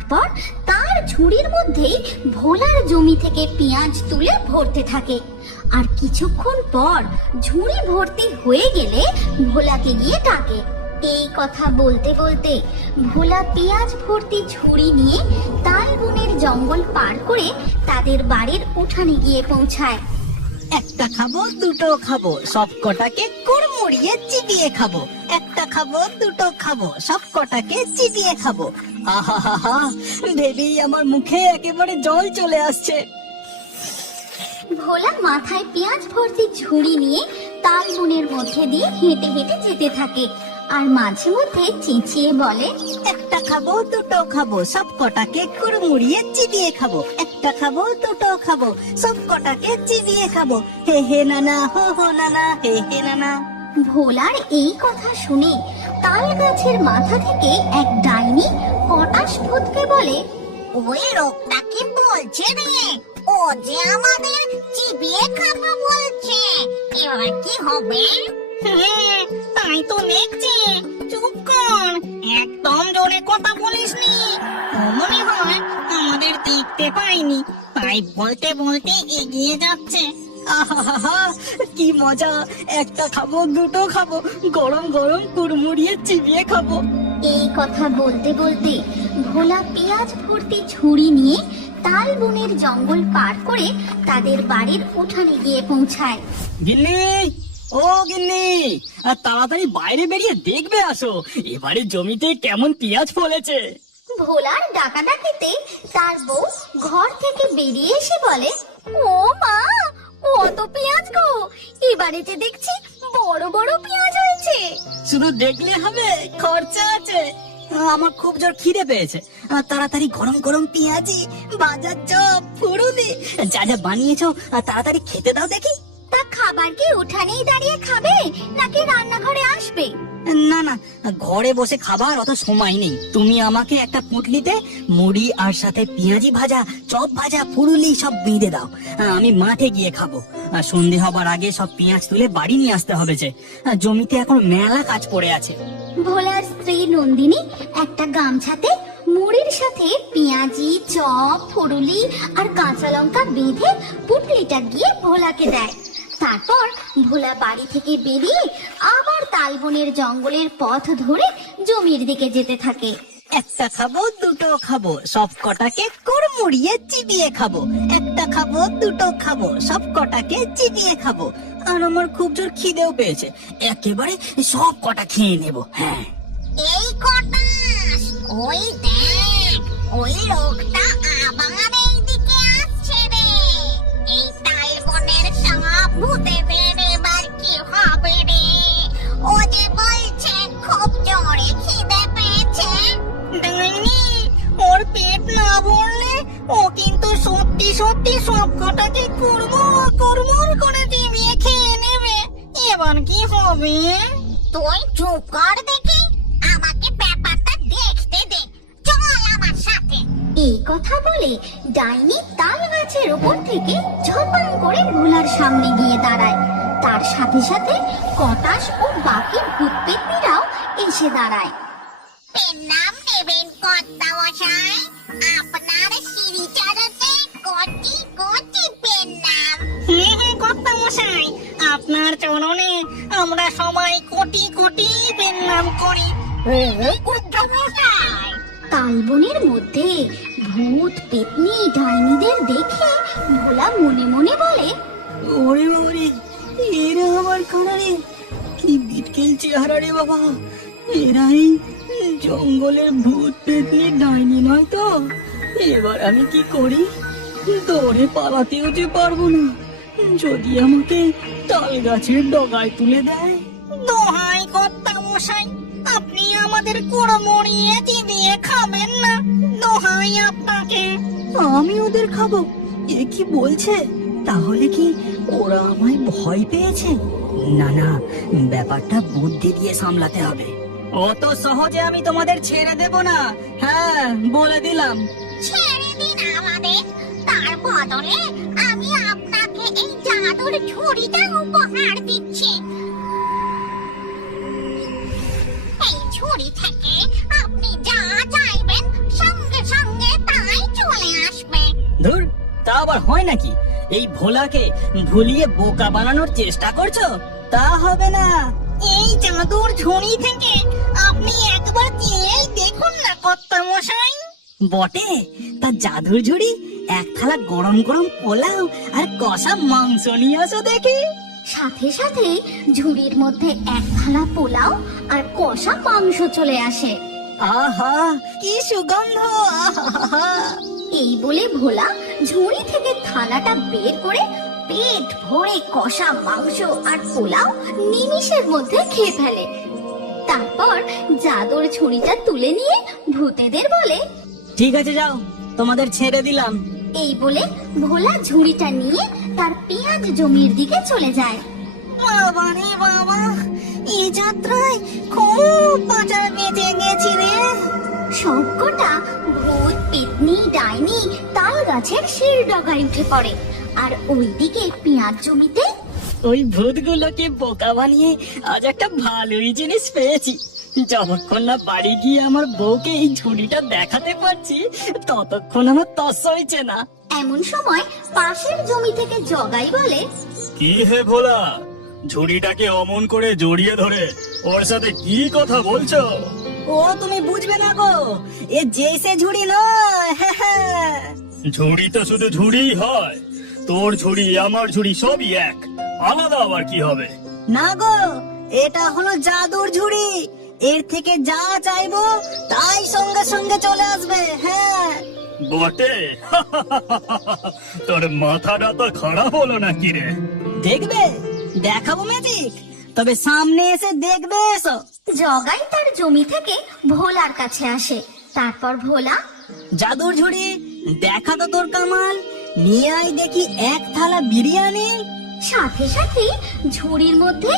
তারপর তার ঝুড়ির মধ্যেই ভোলার জমি থেকে পেঁয়াজ তুলে ভরতে থাকে। আর কিছুক্ষণ পর ঝুড়ি ভর্তি হয়ে গেলে ভোলাকে গিয়ে ডাকে। এই কথা বলতে বলতে ভোলা পেঁয়াজ ভর্তি ঝুড়ি নিয়ে তাল বনের জঙ্গল পার করে তাদের বাড়ির উঠানে গিয়ে পৌঁছায়। একটা খাবো দুটো খাবো সব কটাকে কুড়মুড়িয়ে চিবিয়ে খাবো, একটা খাবো দুটো খাবো সব কটাকে চিবিয়ে খাবো। আহা, ভেবেই আমার মুখে একেবারে জল চলে আসছে। ভোলা মাথায় পেঁয়াজ ভর্তি ঝুড়ি নিয়ে তাল বনের মধ্যে দিয়ে হেঁটে হেঁটে যেতে থাকে আর মাঝে মধ্যে চেঁচিয়ে বলে, একটা খাবো দুটো খাবো সব কটাকে কুড়মুড়িয়ে চিবিয়ে খাবো, একটা খাবো দুটো খাবো সব কটাকে চিবিয়ে খাবো। হে হে নানা, হো হো নানা, হে হে নানা। ভোলার এই কথা শুনে তাল গাছের মাথা থেকে এক ডাইনি পটাশ ভূতকে বলে, ওই লোকটা কি বলছে রে? ও যে আমাদের চিবিয়ে খাবো বলছে, এবার কি হবে? হ্যাঁ, তাই তো দেখছি। চুপ কর, একদম জোরে কথা বলিসনি। ও মনে হয় আমাদের দেখতে পাইনি, তাই বলতে বলতে এগিয়ে যাচ্ছে। আহা, কি মজা! একটা খাবো দুটো খাবো, গরম গরম কুড়মুড়িয়ে চিবিয়ে খাবো। এই কথা বলতে বলতে ভোলা পেঁয়াজ ভর্তি ঝুড়ি নিয়ে তাল বনের জঙ্গল পার করে তাদের বাড়ির উঠানে গিয়ে পৌঁছায়। গিন্নি, ও গিন্নি, আর তাড়াতাড়ি বাইরে বেরিয়ে দেখবে আসো, এবারে জমিতে কেমন পেঁয়াজ ফলেছে। ভোলার ডাকাডাকিতে তার বউ ঘর থেকে বেরিয়ে এসে বলে, ও মা, কত পেঁয়াজ গো! এবারে যে দেখছি বড় বড় পেঁয়াজ হয়েছে। শুধু দেখলে হবে, খরচা আছে। আমার খুব জোর খিদে পেয়েছে, তাড়াতাড়ি গরম গরম পেঁয়াজি, বাজার চপ, ফুরুলি যা যা বানিয়েছো তাড়াতাড়ি খেতে দাও দেখি। তা খাবার কি উঠানেই দাঁড়িয়ে খাবে নাকি রান্নাঘরে আসবে? না না, ঘরে বসে খাবার অত সময় নেই। তুমি আমাকে একটা পুঁটলিতে মুড়ি আর সাথে পেঁয়াজি ভাজা, চপ ভাজা, ফুরুলি সব বেঁধে দাও, আমি মাঠে গিয়ে খাবো। সন্ধে হবার আগে সব পেঁয়াজ তুলে বাড়ি নিয়ে আসতে হবে যে, জমিতে এখন মেলা কাজ পড়ে আছে। ভোলার স্ত্রী নন্দিনী একটা গামছাতে মুড়ির সাথে পেঁয়াজি, চপ, ফুরুলি আর কাঁচা লঙ্কা বেঁধে পুটলিটা গিয়ে ভোলাকে দেয়। তারপর ভোলা বাড়ি থেকে বেরিয়ে আবার তালবনের জঙ্গলের পথ ধরে জমির দিকে যেতে থাকে। একটা খাবো দুটো খাবো সব কটাকে কুড়মুড়িয়ে চিবিয়ে খাবো, একটা খাবো দুটো খাবো সব কটাকে চিবিয়ে খাবো। আর আমার খুব জোর খিদেও পেয়েছে, একেবারে সব কটা খেয়ে নেবো। হ্যাঁ, এই কটাস, ওই দেখ, ওই লোকটা আবার এইদিকে আসছে রে। এই তালবনের সব ভূতেদের এবার কি হবে রে? ও যে বলছে খুব জোরে খিদে পেয়েছে। ডাইনি, ওর পেট না ভরলে ও কিন্তু সত্যি সত্যি সব কটাকে কুড়মুড় করে চিবিয়ে খেয়ে নেবে। এবার কি হবে? তুই চুপ কর দেখি, আমাকে ব্যাপারটা দেখতে দে, চল আমার সাথে। এই কথা বলে ডাইনি তাল গাছের উপর থেকে ঝপাং করে ভোলার সামনে গিয়ে দাঁড়ায়। তার সাথে সাথে কটাস ও বাকি ভূত পেত্নীরাও এসে দাঁড়ায়। পেন নাম নেবেন কর্তা মশাই? আপনার শ্রীচরণে কোটি কোটি পেন নাম। হ্যাঁ হ্যাঁ কর্তা মশাই, আপনার চরণে আমরা সবাই কোটি কোটি পেন নাম করি। কর্তা মশাই, তালবনের মধ্যে ভূত পেত্নী ডাইনিদের দেখে ভোলা মনে মনে বলে, ওরে ওরে, এরা আমার কানারে, কি বিটকেল চেহারা রে বাবা! এরাই জঙ্গলের ভূত পেতনি ডাইনি নয় তো? এবার আমি কি করি? দৌড়ে পালাতেও যে পারবো না, যদি আমাকে তাল গাছের ডগায় তুলে দেয়। দোহাই কর্তা মশাই, আপনি আমাদের কুড়মুড়িয়ে চিবিয়ে খাবেন না, দোহাই আপনাকে। আমি ওদের খাবো? এ কি বলছে? তাহলে কি ওরা আমায় ভয় পেয়েছে? না না, ব্যাপারটা বুদ্ধি দিয়ে সামলাতে হবে। অত সহজে আমি তোমাদের ছেড়ে দেব না, হ্যাঁ বলে দিলাম। ছেড়ে দিন আমাদের, তার বদলে আমি আপনাকে এই জাদুর ঝুড়িটা উপহার দিচ্ছি। এই ঝুড়ি থেকে আপনি যা চাইবেন সঙ্গে সঙ্গে তা আবার হয় নাকি? এই ভোলাকে ভুলিয়ে বোকা বানানোর চেষ্টা করছো? তা হবে না। এই জাদুর ঝুড়ি থেকে আপনি একবার চেয়েই দেখুন না কর্তা মশাই। বটে, তা জাদুর ঝুড়ি এক থালা গরম গরম পোলাও আর কষা মাংস নিয়ে আসো দেখি। সাথে সাথে ঝুড়ির মধ্যে এক থালা পোলাও আর কষা মাংস চলে আসে। আহা, কি সুগন্ধ! আহা! এই বলে ভোলা ঝুড়ি থেকে থালাটা বের করে পেট ভরে কষা মাংস আর পোলাও নিমিষের মধ্যে খেয়ে ফেলে। তারপর জাদুর ঝুড়িটা তুলে নিয়ে ভূতেদের বলে, ঠিক আছে, যাও, তোমাদের ছেড়ে দিলাম। এই বলে ভোলা ঝুড়িটা নিয়ে তার পেঁয়াজ জমির দিকে চলে যায়। বাবা রে বাবা, এই যাত্রায় খুব বাঁচা বেঁচে গেছি রে। সবকটা ভূত, পেতনি, ডাইনি তাল গাছের শির ডগায় উঠে পড়ে। আর ওইদিকে পেঁয়াজ জমিতে ওই ভূতগুলোকে বোকা বানিয়ে আজ একটা ভালোই জিনিস পেয়েছি। যতক্ষণ না বাড়ি গিয়ে আমার বউকে এই ঝুড়িটা দেখাতে পারছি, ততক্ষণ আমার তস হয়েছে না। এমন সময় পাশের জমি থেকে জগাই বলে, কি হে ভোলা, ঝুড়িটাকে অমন করে জড়িয়ে ধরে ওর সাথে কি কথা বলছো? ও তুমি বুঝবে না গো, এ জেসে ঝুড়ি নয়। হ্যাঁ, ঝুড়ি তো শুধু ঝুড়িই হয়। তোর ঝুড়ি আমার ঝুড়ি সবই এক, আলাদা আবার কি হবে? না গো, এটা হলো জাদুর ঝুড়ি। এর থেকে যা চাইবো তাই সঙ্গে সঙ্গে চলে আসবে। হ্যাঁ, বটে? তোর মাথাটা তো খারাপ হলো নাকি রে? দেখবে, দেখাবো ম্যাজিক, তবে সামনে এসে দেখবে এসো। জগাই তার জমি থেকে ভোলার কাছে আসে। তারপর ভোলা জাদুর ঝুড়ি, দেখা তো তোর কামাল, নিয়ে আয় দেখি এক থালা বিরিয়ানি। সাথে সাথে ঝুড়ির মধ্যে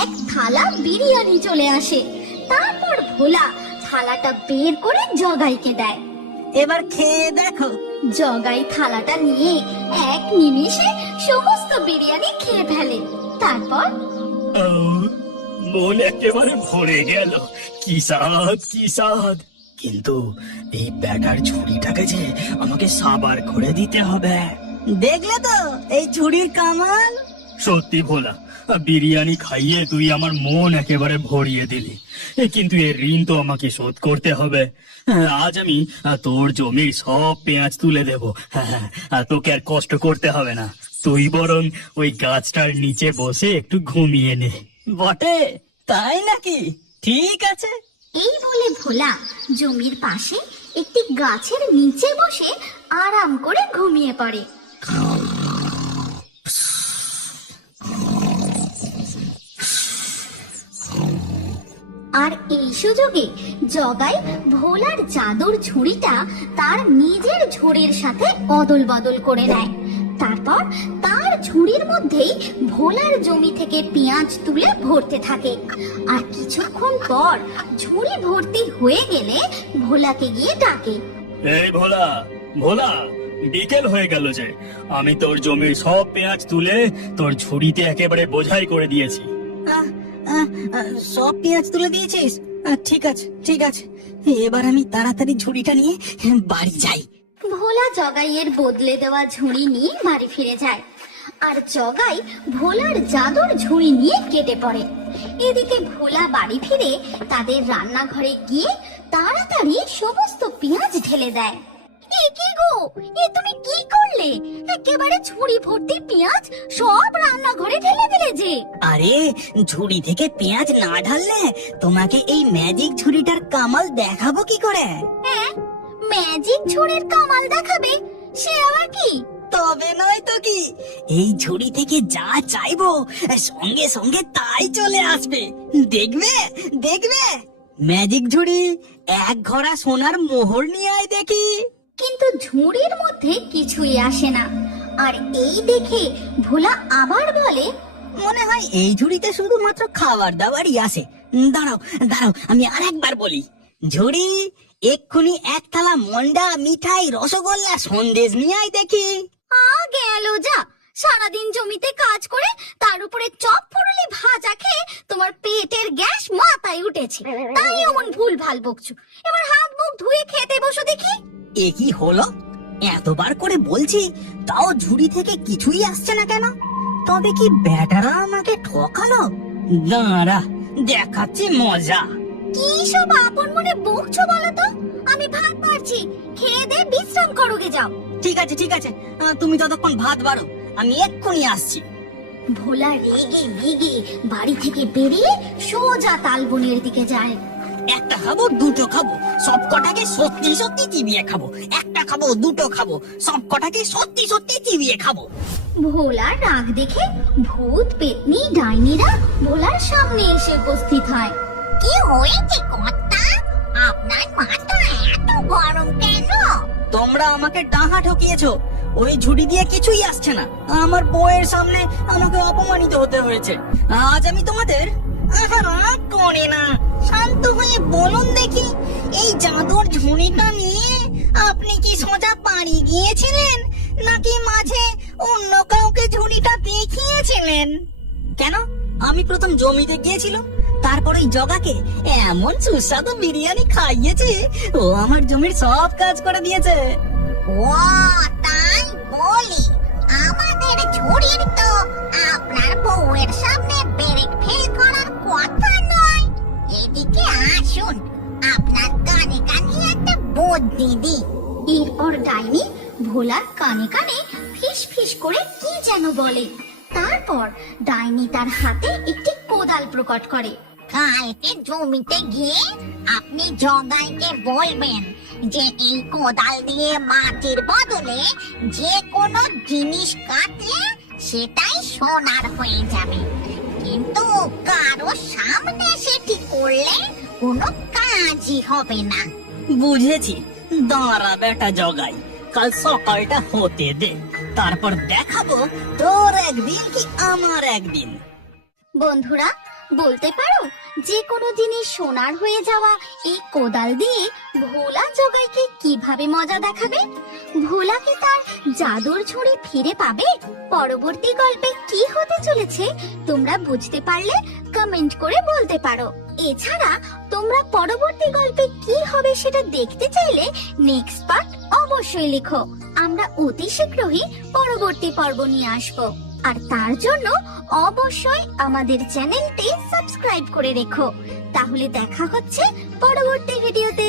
এক থালা বিরিয়ানি চলে আসে। তারপর ভোলা থালাটা বের করে জগাইকে দেয়। এবার খেয়ে দেখো। জগাই থালাটা নিয়ে এক নিমিষে সমস্ত বিরিয়ানি খেয়ে ফেলে। তারপর ও, মন একেবারে ভরে গেল। কি স্বাদ, কি স্বাদ! কিন্তু এই ব্যাটার ঝুড়িটাকে যে আমাকে সাবার করে দিতে হবে। দেখলে তো এই ঝুড়ির কামাল। সত্যি ভোলা, বিরিয়ানি খাইয়ে তুই আমার মন একেবারে ভরিয়ে দিলি। কিন্তু এর ঋণ তো আমাকে শোধ করতে হবে। আজ আমি তোর জমির সব পেঁয়াজ তুলে দেব। তোকে আর কষ্ট করতে হবে না। তুই বরং ওই গাছটার নিচে বসে একটু ঘুমিয়ে নে। বটে, তাই নাকি? ঠিক আছে। এই বলে ভোলা জমির পাশে একটি গাছের নিচে বসে আরাম করে ঘুমিয়ে পড়ে। আর এই সুযোগে জগাই ভোলার জাদুর ঝুড়িটা তার নিজের ঝুড়ির সাথে অদল বদল করে নেয়। তারপর তার ঝুড়ির মধ্যেই ভোলার জমি থেকে পেঁয়াজ তুলে ভরতে থাকে। আর কিছুক্ষণ পর ঝুড়ি ভর্তি হয়ে গেলে ভোলাকে গিয়ে ডাকে, এই ভোলা, ভোলা, বিকেল হয়ে গেল যে। আমি তোর জমির সব পেঁয়াজ তুলে তোর ঝুড়িতে একেবারে বোঝাই করে দিয়েছি। আহ, আহ, আহ, সব পেঁয়াজ তুলে দিয়েছিস? ঠিক আছে, ঠিক আছে। এবার আমি তাড়াতাড়ি ঝুড়িটা নিয়ে বাড়ি যাই। ভোলা জগাইয়ের বদলে দেওয়া ঝুড়ি নিয়ে বাড়ি ফিরে যায়। আর জগাই ভোলার জাদুর ঝুড়ি নিয়ে কেটে পড়ে। এদিকে ভোলা বাড়ি ফিরে তাদের রান্নাঘরে গিয়ে তাড়াতাড়ি সমস্ত পেঁয়াজ ঢেলে দেয়। এ কি গো, এ তুমি কি করলে? একেবারে ঝুড়ি ভর্তি পেঁয়াজ সব রান্নাঘরে ঢেলে দিলে যে। আরে, ঝুড়ি থেকে পেঁয়াজ না ঢাললে তোমাকে এই ম্যাজিক ঝুড়িটার কামাল দেখাবো কি করে? হ্যাঁ, ম্যাজিক ঝুড়ির কামাল দেখাবে? সে আবার কি? তবে নয় তো কি, এই ঝুড়ি থেকে যা চাইবো সঙ্গে সঙ্গে তাই চলে আসবে। দেখবে, দেখবে। ম্যাজিক ঝুড়ি, এক ঘোড়া সোনার মোহর নিয়ে আয় দেখি। কিন্তু ঝুড়ির মধ্যে কিছুই আসে না। আর এই দেখে ভোলা আবার বলে, মনে হয় এই ঝুড়িতে শুধুমাত্র খাবার দাবারই আসে। দাঁড়াও, দাঁড়াও, আমি আরেকবার বলি। ঝুড়ি, এক্ষুনি এক থালা মন্ডা, মিঠাই, রসগোল্লা, সন্দেশ নিয়ে আয় দেখি। গেল যা। সারাদিন জমিতে কাজ করে তার উপরে চপ ফুরুলি ভাজা খেয়ে তোমার পেটের গ্যাস মাথায় উঠেছে, তাই এমন ভুল ভাল বকছো। এবার হাত মুখ ধুয়ে খেতে বসো দেখি। এ কি হলো? এতবার করে বলছি, তাও ঝুড়ি থেকে কিছুই আসছে না কেন? তবে কি ব্যাটারা আমাকে ঠকালো? দাঁড়া, দেখাচ্ছি মজা। কি সব আপন মনে বকছো বলো তো? আমি ভাত বাড়ছি, খেয়ে দে বিশ্রাম করো গে যাও। ঠিক আছে ঠিক আছে, তুমি ততক্ষণ ভাত বাড়ো, আমি এক্ষুনি আসছি। ভোলা রেগে মেগে বাড়ি থেকে বেরিয়ে সোজা তালবনের দিকে যায়। একটা খাবো, দুটো খাবো, সব কটাকে সত্যি সত্যি চিবিয়ে খাবো। একটা খাবো, দুটো খাবো, সব কটাকে সত্যি সত্যি চিবিয়ে খাবো। ভোলার রাগ দেখে ভূত পেতনি ডাইনিরা ভোলার সামনে এসে উপস্থিত হয়। কি হয়েছে কর্তা? আপনার মাথা এত গরম কেন? তোমরা আমাকে টাহা ঠকিয়েছো, ওই ঝুড়ি দিয়ে কিছুই আসছে না। আমার বউয়ের সামনে আমাকে অপমানিত হতে হয়েছে। আজ আমি তোমাদের রাগ করে না, শান্ত হয়ে বলুন দেখি, এই জাদুর ঝুড়িটা নিয়ে আপনি কি সোজা বাড়ি গিয়েছিলেন, নাকি মাঝে অন্য কাউকে ঝুড়িটা দেখিয়েছিলেন? কেন? আমি প্রথম জমিতে গিয়েছিলাম, তারপর ওই জগাকে এমন সুস্বাদু বিরিয়ানি খাইয়েছে, ও আমার জমির সব কাজ করে দিয়েছে। ও তাই বলি, আমাদের ঝুড়ির তো আপনার বউয়ের সামনে ব্রেক ফেল করার কথা নয়। এদিকে আসুন, আপনার কানে কানে একটা বুদ্ধি দিই। এরপর ডাইনি ভোলার কানে কানে ফিস ফিস করে কি যেন বলে। তারপর ডাইনি তার হাতে একটি কোদাল প্রকট করে। কালকে জমিতে গিয়ে আপনি জগাইকে বলবেন যে এই কোদাল দিয়ে মাটির বদলে যে কোনো জিনিস কাটলে সেটাই সোনার হয়ে যাবে, কিন্তু কারো সামনে সেটি করলে কোনো কাজই হবে না। বুঝেছি, দাঁড়া বেটা জগাই, কাল সকালটা হতে দে, তারপর দেখাবো তোর একদিন কি আমার একদিন। বন্ধুরা, বলতে পারো যে কোনো জিনিস সোনার হয়ে যাওয়া এই কোদাল দিয়ে ভোলা জগাইকে কিভাবে মজা দেখাবে? ভোলা কি তার জাদুর ঝুড়ি ফিরে পাবে? পরবর্তী গল্পে কি হতে চলেছে তোমরা বুঝতে পারলে কমেন্ট করে বলতে পারো। এছাড়া তোমরা পরবর্তী গল্পে কি হবে সেটা দেখতে চাইলে নেক্সট পার্ট অবশ্যই লিখো। আমরা অতি শীঘ্রই পরবর্তী পর্ব নিয়ে আসবো। আর তার জন্য অবশ্যই আমাদের চ্যানেলটি সাবস্ক্রাইব করে রেখো। তাহলে দেখা হচ্ছে পরবর্তী ভিডিওতে।